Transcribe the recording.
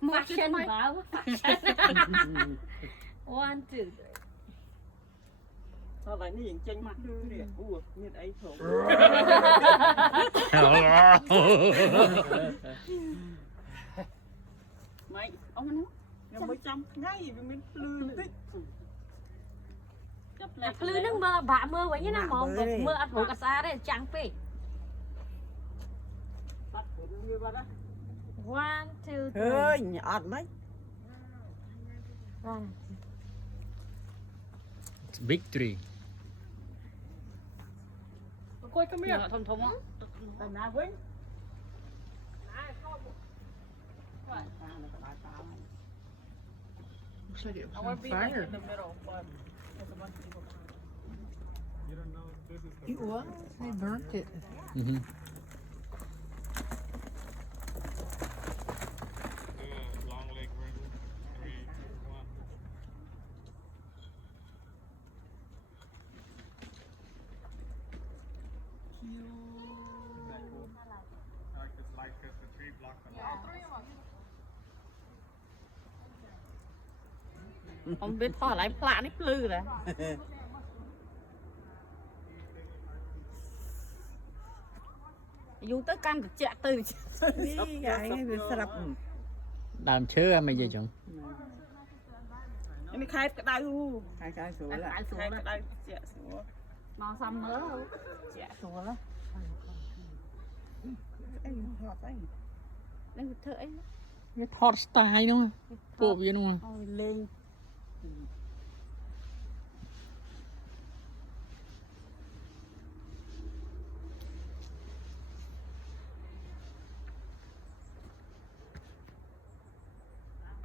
Fashion vào. One, two, three. Sao lại nó hiện chân mặt đưa nè. Ủa, như ấy thôi. Mày, ông nó. Nhưng mới chăm ngay vì mình lư tích. Lư nước mơ, bạ mơ vậy nha mong mơ ăn hổ cà sa đấy, chẳng phê. One, two, three. Ơi, nhọt mấy. One. It's victory. Coi cái miệng. Thùng thùng á. Tầm nào với. Looks like it I was want on to be like fire. in the middle, but there's a bunch of people. It was. They burnt it. Mm-hmm. Long leg version. 3, 2, 1. It's like the tree block the light. Không biết thỏ lại plạ nít lư rồi. Dùng tới căn được chạy từ. Đi gái người sập. Làm chớ mày giờ chồng. Ini khai cái đau. Khai xuống là. Khai xuống Khai là. cái đau chạy xuống. Nó xăm mớ không? Chạy xuống đó. Anh thọt anh. Đây thợ ấy. Cái thọt style đúng không? Bộ viên đúng không? Ôi lên.